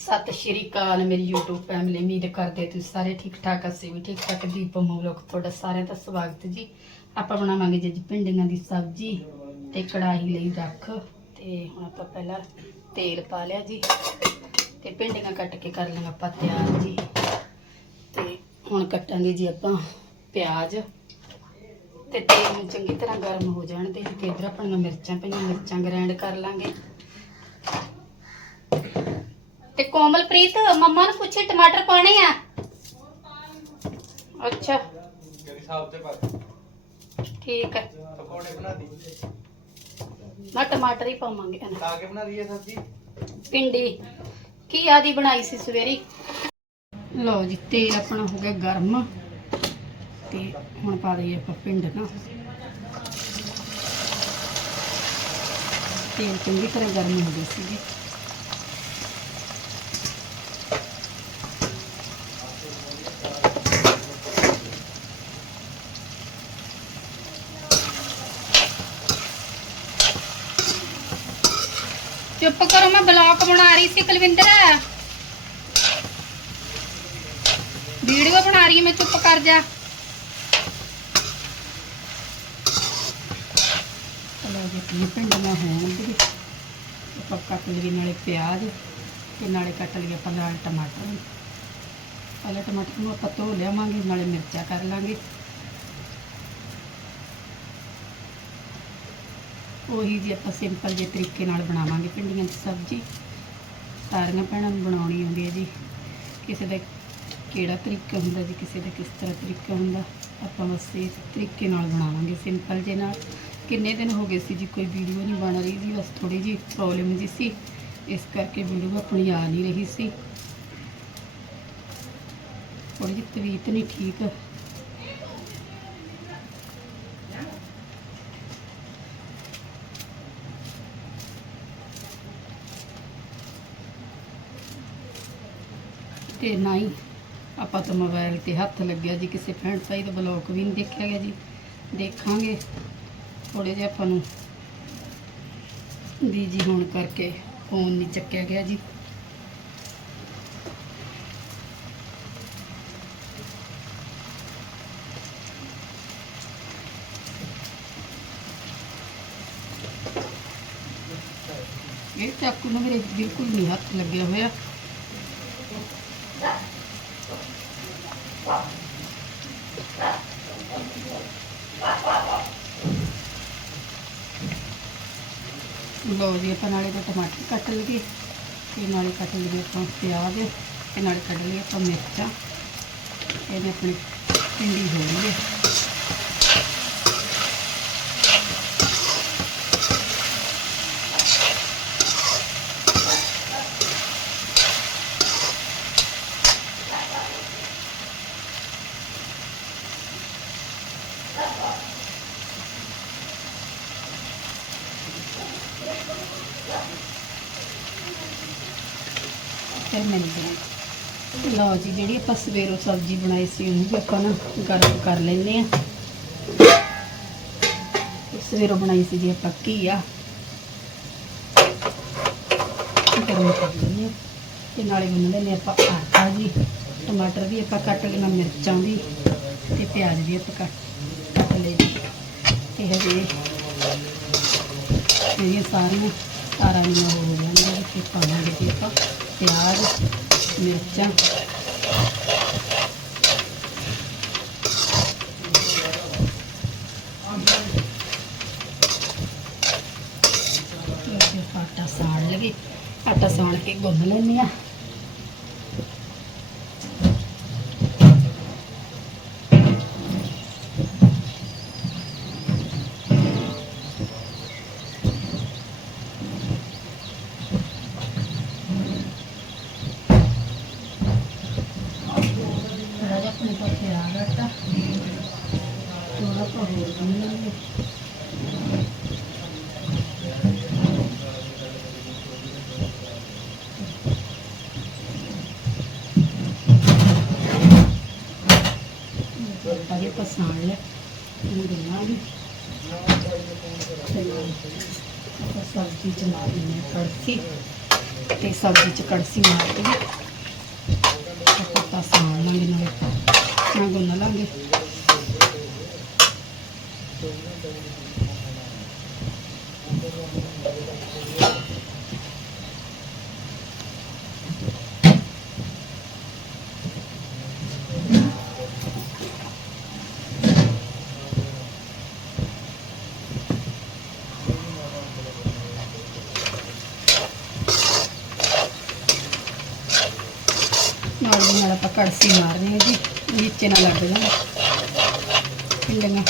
ਸਤਿ ਸ਼੍ਰੀ ਅਕਾਲ ਮੇਰੀ YouTube family ਉਮੀਦ ਕਰਦੇ ਤੁਸੀਂ ਸਾਰੇ ਠੀਕ ਠਾਕ, ਅਸੀਂ ਵੀ ਠੀਕ ਠਾਕ। ਦੀਪ ਮੂਲਕ ਤੁਹਾਡਾ ਸਾਰਿਆਂ ਦਾ ਸਵਾਗਤ ਜੀ। ਆਪਾਂ ਬਣਾਵਾਂਗੇ ਜੀ ਅੱਜ ਭਿੰਡੀਆਂ ਦੀ ਸਬਜ਼ੀ ਤੇ ਕੜਾਹੀ ਲਈ ਰੱਖ ਤੇ ਹੁਣ ਆਪਾਂ ਪਹਿਲਾਂ ਤੇਲ ਪਾ ਲਿਆ ਜੀ ਤੇ ਭਿੰਡੀਆਂ ਕੱਟ ਕੇ ਕਰ ਲਾਂਗੇ ਆਪਾਂ ਤਿਆਰ ਜੀ। ਤੇ ਹੁਣ ਕੱਟਾਂਗੇ ਜੀ ਆਪਾਂ ਪਿਆਜ਼ ਤੇ ਤੇਲ ਨੂੰ ਚੰਗੀ ਤਰ੍ਹਾਂ ਗਰਮ ਹੋ ਜਾਣ ਦੇ ਤੇ ਇਧਰ ਆਪਣੀਆਂ ਮਿਰਚਾਂ ਪਈਆਂ, ਮਿਰਚਾਂ ਗ੍ਰਾਈਂਡ ਕਰ ਲਾਂਗੇ। ਤੇ ਕੋਮਲਪ੍ਰੀਤ ਮੰਮਾ ਨੂੰ ਪੁੱਛੇ ਟਮਾਟਰ ਪਾਣੇ ਆ? ਅੱਛਾ। ਤੇ ਪਾ ਠੀਕ ਹੈ। ਪਕੌੜੇ ਬਣਾ ਦੀ। ਨਾ ਟਮਾਟਰ ਹੀ ਪਾਵਾਂਗੇ ਨਾ। ਲਾ ਕੇ ਬਣਾ ਦਈਏ ਸਬਜ਼ੀ? ਪਿੰਡੀ ਕੀ ਆਦੀ ਬਣਾਈ ਸੀ ਸਵੇਰੀ? ਲਓ ਜੀ ਤੇਲ ਆਪਣਾ ਹੋ ਗਿਆ ਗਰਮ। ਤੇ ਹੁਣ ਪਾ ਦਈਏ ਆਪਾਂ ਪਿੰਡ ਨਾ। ਤੇਲ ਚੰਗੀ ਤਰ੍ਹਾਂ ਗਰਮ ਹੋ ਗਿਆ ਸੀ ਜੀ ਚੁੱਪ ਕਰੋ, ਮੈਂ ਬਲੌਗ ਬਣਾ ਰਹੀ ਸੀ ਕੁਲਵਿੰਦਰ। ਵੀਡੀਓ ਬਣਾ ਰਹੀ ਮੈਂ ਚੁੱਪ ਕਰ ਜਾ। ਚਲੋ ਜੀ, ਆਪਣੀ ਭਿੰਡੀਆਂ ਹੋਣ ਦੀ ਆਪਾਂ ਕੱਟ ਲਈਏ ਨਾਲੇ ਪਿਆਜ਼ ਤੇ ਨਾਲੇ ਕੱਟ ਲਈਏ ਆਪਾਂ ਨਾਲ ਟਮਾਟਰ। ਪਹਿਲਾਂ ਟਮਾਟਰ ਨੂੰ ਆਪਾਂ ਧੋ ਲਿਆਵਾਂਗੇ, ਨਾਲੇ ਮਿਰਚਾਂ ਕਰ ਲਾਂਗੇ। ਉਹੀ ਜੀ ਆਪਾਂ ਸਿੰਪਲ ਜਿਹੇ ਤਰੀਕੇ ਨਾਲ ਬਣਾਵਾਂਗੇ ਭਿੰਡੀਆਂ ਦੀ ਸਬਜ਼ੀ। ਸਾਰੀਆਂ ਭੈਣਾਂ ਨੂੰ ਬਣਾਉਣੀ ਆਉਂਦੀ ਹੈ ਜੀ। ਕਿਸੇ ਦਾ ਕਿਹੜਾ ਤਰੀਕਾ ਹੁੰਦਾ ਜੀ, ਕਿਸੇ ਦਾ ਕਿਸ ਤਰ੍ਹਾਂ ਤਰੀਕਾ ਹੁੰਦਾ, ਆਪਾਂ ਬਸ ਇਸ ਤਰੀਕੇ ਨਾਲ ਬਣਾਵਾਂਗੇ ਸਿੰਪਲ ਜੇ ਨਾਲ। ਕਿੰਨੇ ਦਿਨ ਹੋ ਗਏ ਸੀ ਜੀ, ਕੋਈ ਵੀਡੀਓ ਨਹੀਂ ਬਣ ਰਹੀ ਜੀ, ਬਸ ਥੋੜੀ ਜੀ ਪ੍ਰੋਬਲਮ ਜੀ ਸੀ। ਇਸ ਕਰਕੇ ਵੀਡੀਓ ਆਪਣੀ ਆ ਨਹੀਂ ਰਹੀ ਸੀ। ਥੋੜੀ ਜਿਹੀ ਤਬੀਅਤ ਨਹੀਂ ਠੀਕ। ਤੇ ਨਾ ਹੀ ਆਪਾਂ ਤਾਂ ਮੋਬਾਈਲ ਤੇ ਹੱਥ ਲੱਗਿਆ ਜੀ, ਕਿਸੇ ਭੈਣ ਭਾਈ ਦਾ ਬਲੌਗ ਵੀ ਨਹੀਂ ਦੇਖਿਆ ਗਿਆ ਜੀ। ਦੇਖਾਂਗੇ ਥੋੜੇ ਜਿਹਾ ਆਪਾਂ ਨੂੰ ਬੀਜੀ ਹੋਣ ਕਰਕੇ ਫੋਨ ਨਹੀਂ ਚੱਕਿਆ ਗਿਆ ਜੀ। ਇਹ ਚਾਕੂ ਨੂੰ ਮੇਰੇ ਬਿਲਕੁਲ ਨਹੀਂ ਹੱਥ ਲੱਗਿਆ ਹੋਇਆ। ਲਓ ਜੀ, ਆਪਾਂ ਨਾਲੇ ਤਾਂ ਟਮਾਟਰ ਕੱਟ ਲਈਏ ਤੇ ਨਾਲੇ ਕੱਟ ਲਈਏ ਆਪਾਂ ਪਿਆਜ਼ ਤੇ ਨਾਲੇ ਕੱਢ ਲਈਏ ਆਪਾਂ ਮਿਰਚਾਂ। ਇਹਨੇ ਆਪਣੀ ਭਿੰਡੀ ਹੋ ਗਈ ਫਿਰ ਮਿਲਦੇ ਹਾਂ ਲਓ ਜੀ, ਜਿਹੜੀ ਆਪਾਂ ਸਵੇਰੋਂ ਸਬਜ਼ੀ ਬਣਾਈ ਸੀ, ਉਹਨੂੰ ਵੀ ਆਪਾਂ ਨਾ ਗਰਮ ਕਰ ਲੈਂਦੇ ਆ ਸਵੇਰੋਂ ਬਣਾਈ ਸੀ ਜੀ ਆਪਾਂ ਘੀਆ। ਗਰਮ ਕਰ ਲੈਂਦੇ ਆ ਤੇ ਨਾਲੇ ਬਣਾ ਲੈਂਦੇ ਆਪਾਂ ਆਟਾ ਜੀ। ਟਮਾਟਰ ਵੀ ਆਪਾਂ ਕੱਟ ਲੈਣਾ ਮਿਰਚਾਂ ਵੀ ਤੇ ਪਿਆਜ਼ ਵੀ ਆਪਾਂ ਕੱਟ ਕੱਟ ਲਏ। ਜੀ ਤੇ ਹਜੇ ਇਹ ਸਾਰੀਆਂ ਸਾਰਾ ਨੂੰ ਹੋ ਜਾਣਗੇ ਤੇ ਪਾਵਾਂਗੇ ਜੀ ਆਪਾਂ ਪਿਆਜ਼, ਮਿਰਚਾਂ। ਆਟਾ ਸਾੜ ਲਈਏ। ਆਟਾ ਸਾੜ ਕੇ ਗੁੰਨ ਲੈਂਦੇ ਆ ਥੋੜਾ ਜਿਹਾ ਆਪਣੇ ਕੋਲ ਪਿਆਜ਼ ਆਟਾ ਥੋੜਾ ਪਾ ਹੋਰ ਗੁੰਨ ਲੈਂਦੇ ਅਜੇ ਪਸਾਣ ਸਬਜ਼ੀ ਚ ਲਾ ਦਿੰਦੇ ਹਾਂ ਤੇ ਸਬਜ਼ੀ ਚ ਕੜਸੀ ਮਾਰ ਕੇ ਆਪਾਂ ਸਾਣ ਲਾਂਗੇ ਨਾਲੇ। ਨਾ ਗੁੰਨ ਲਾਂਗੇ ਨਾਲ ਦੀ ਨਾਲ ਆਪਾਂ ਕੜਸੀ ਮਾਰਨੀ ਹੈ ਜੀ, ਨੀਚੇ ਨਾ ਲੱਗ ਜਾਣ। ਪਿੰਡੀਆਂ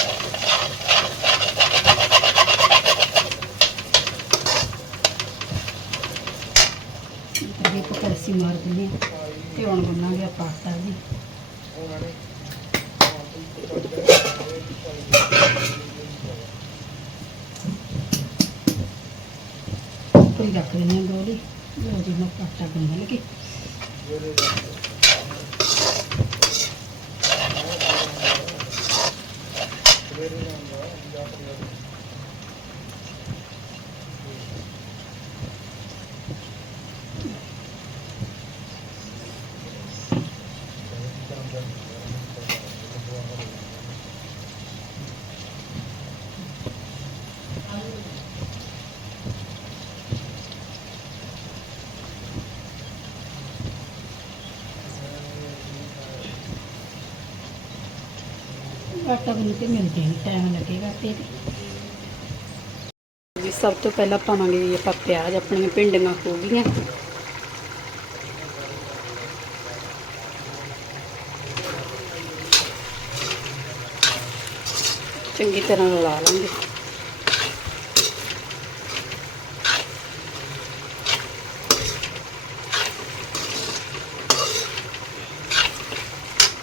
ਇਹ ਆਪਾਂ ਕੜਸੀ ਮਾਰ ਦਿੰਦੇ ਹਾਂ ਤੇ ਹੁਣ ਗੁੰਨਾਂਗੇ ਆਟਾ ਜੀ। ਪੂਰੀ ਰੱਖ ਦਿੰਦੇ ਹਾਂ ਗੋਲੀ ਲੋ ਜੀ ਮੈਂ ਆਟਾ ਗੁੰਨ ਲਗੇ వేరేగా ఉందా? ਆਟਾ ਗੁੰਨ ਕੇ ਮਿਲਦੇ ਹਾਂ ਟਾਈਮ ਲੱਗੇਗਾ ਤੇ ਜੀ ਸਭ ਤੋਂ ਪਹਿਲਾਂ ਪਾਵਾਂਗੇ ਜੀ ਆਪਾਂ ਪਿਆਜ਼ ਆਪਣੀਆਂ ਭਿੰਡੀਆਂ ਹੋ ਗਈਆਂ। ਚੰਗੀ ਤਰ੍ਹਾਂ ਰਲਾ ਲਾਂਗੇ।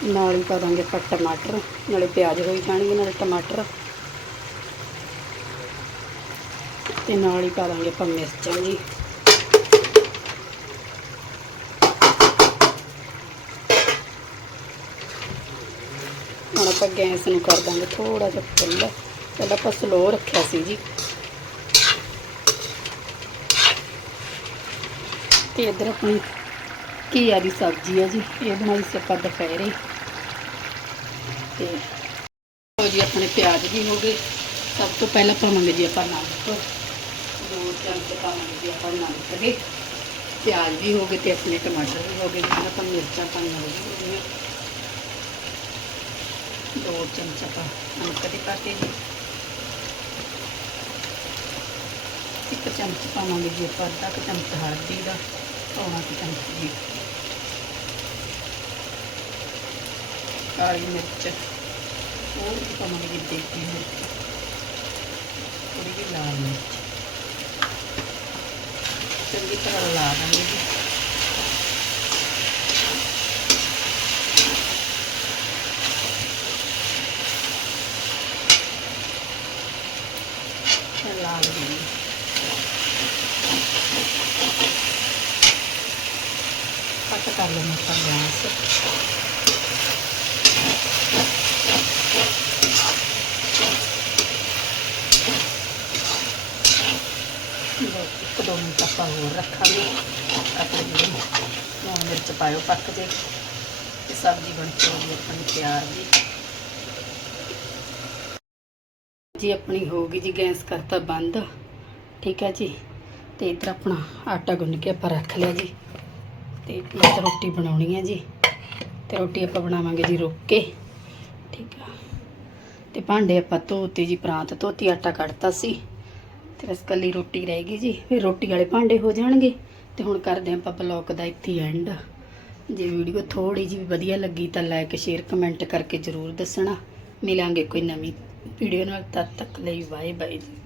ਨਾਲ ਹੀ ਪਾ ਦਾਂਗੇ ਆਪਾਂ ਟਮਾਟਰ, ਨਾਲੇ ਪਿਆਜ਼ ਹੋਈ ਜਾਣਗੇ, ਨਾਲੇ ਟਮਾਟਰ। ਤੇ ਨਾਲ ਹੀ ਪਾ ਦਾਂਗੇ ਆਪਾਂ ਮਿਰਚਾਂ ਜੀ। ਹੁਣ ਆਪਾਂ ਗੈਸ ਨੂੰ ਕਰ ਦਾਂਗੇ ਥੋੜਾ ਜਿਹਾ ਫੁੱਲ। ਪਹਿਲਾਂ ਆਪਾਂ ਸਲੋ ਰੱਖਿਆ ਸੀ ਜੀ। ਤੇ ਇਧਰ ਆਪਣੀ ਘੀਆ ਦੀ ਸਬਜ਼ੀ ਹੈ ਜੀ, ਇਹ ਬਣਾਈ ਸੀ ਆਪਾਂ ਦੁਪਹਿਰੇ। ਤੇ ਲਓ ਜੀ, ਆਪਣੇ ਪਿਆਜ਼ ਵੀ ਹੋ ਗਏ। ਸਭ ਤੋਂ ਪਹਿਲਾਂ ਪਾਵਾਂਗੇ ਜੀ ਆਪਾਂ ਨਮਕ ਦੋ ਚਮਚ ਪਾਵਾਂਗੇ ਜੀ ਆਪਾਂ ਨਮਕ ਦੇ ਪਿਆਜ਼ ਵੀ ਹੋ ਗਏ ਤੇ ਆਪਣੇ ਟਮਾਟਰ ਵੀ ਹੋ ਗਏ। ਜਿਹਨਾਂ ਆਪਾਂ ਮਿਰਚਾਂ ਪਾਈਆਂ ਹੋਈਆਂ ਦੋ ਚਮਚ ਆਪਾਂ ਨਮਕ ਦੇ ਪਾਤੇ ਜੀ। ਇੱਕ ਚਮਚ ਪਾਵਾਂਗੇ ਜੀ ਆਪਾਂ ਅੱਧਾ ਕੁ ਚਮਚ ਹਲਦੀ ਦਾ, ਪੌਣਾ ਕੁ ਚਮਚ ਜੀ ਕਾਲੀ ਮਿਰਚ ਹੋਰ ਵੀ ਪਾਵਾਂਗੇ ਜੀ ਦੇਗੀ ਮਿਰਚ ਥੋੜੀ ਜਿਹੀ ਲਾਲ ਮਿਰਚ ਚੰਗੀ ਤਰ੍ਹਾਂ ਲਾ ਦਾਂਗੇ ਜੀ ਤੇ ਲਾ ਦਿੰਦੇ ਕੱਟ ਕਰ ਲੈਣਾ ਆਪਾਂ ਗੈਸ ਲਓ, ਇੱਕ ਦੋ ਮਿੰਟ ਆਪਾਂ ਹੋਰ ਰੱਖਾਂਗੇ ਆਪਣੇ ਜਿਹੜੇ ਲੂਣ ਮਿਰਚ ਪਾਇਓ ਪੱਕ ਜੇ ਤੇ ਸਬਜ਼ੀ ਬਣ ਕੇ ਹੋ ਗਈ ਆਪਣੀ ਤਿਆਰ ਜੀ ਜੀ ਆਪਣੀ ਹੋ ਗਈ ਜੀ, ਗੈਸ ਕਰਤਾ ਬੰਦ। ਠੀਕ ਹੈ ਜੀ। ਤੇ ਇਧਰ ਆਪਣਾ ਆਟਾ ਗੁੰਨ ਕੇ ਆਪਾਂ ਰੱਖ ਲਿਆ ਜੀ। ਤੇ ਮੈਂ ਰੋਟੀ ਬਣਾਉਣੀ ਹੈ ਜੀ। ਤੇ ਰੋਟੀ ਆਪਾਂ ਬਣਾਵਾਂਗੇ ਜੀ ਰੁੱਕ। ਕੇ ਠੀਕ ਆ। ਤੇ ਭਾਂਡੇ ਆਪਾਂ ਧੋਤੇ ਜੀ, ਪ੍ਰਾਂਤ ਧੋਤੀ, ਆਟਾ ਕੱਢਤਾ ਸੀ। ਤੇ ਬਸ ਕੱਲੀ ਰੋਟੀ ਰਹਿ ਗਈ ਜੀ। ਫਿਰ ਰੋਟੀ ਵਾਲੇ ਭਾਂਡੇ ਹੋ ਜਾਣਗੇ। ਤੇ ਹੁਣ ਕਰਦੇ ਆਪਾਂ ਬਲੌਗ ਦਾ ਇੱਥੇ ਐਂਡ ਜੇ ਵੀਡੀਓ ਥੋੜੀ ਜਿਹੀ ਵਧੀਆ ਲੱਗੀ ਤਾਂ ਲਾਈਕ ਸ਼ੇਅਰ ਕਮੈਂਟ ਕਰਕੇ ਜ਼ਰੂਰ ਦੱਸਣਾ। ਮਿਲਾਂਗੇ ਕੋਈ ਨਵੀਂ ਵੀਡੀਓ ਨਾਲ। ਤਦ ਤੱਕ ਲਈ ਬਾਏ ਬਾਏ ਜੀ।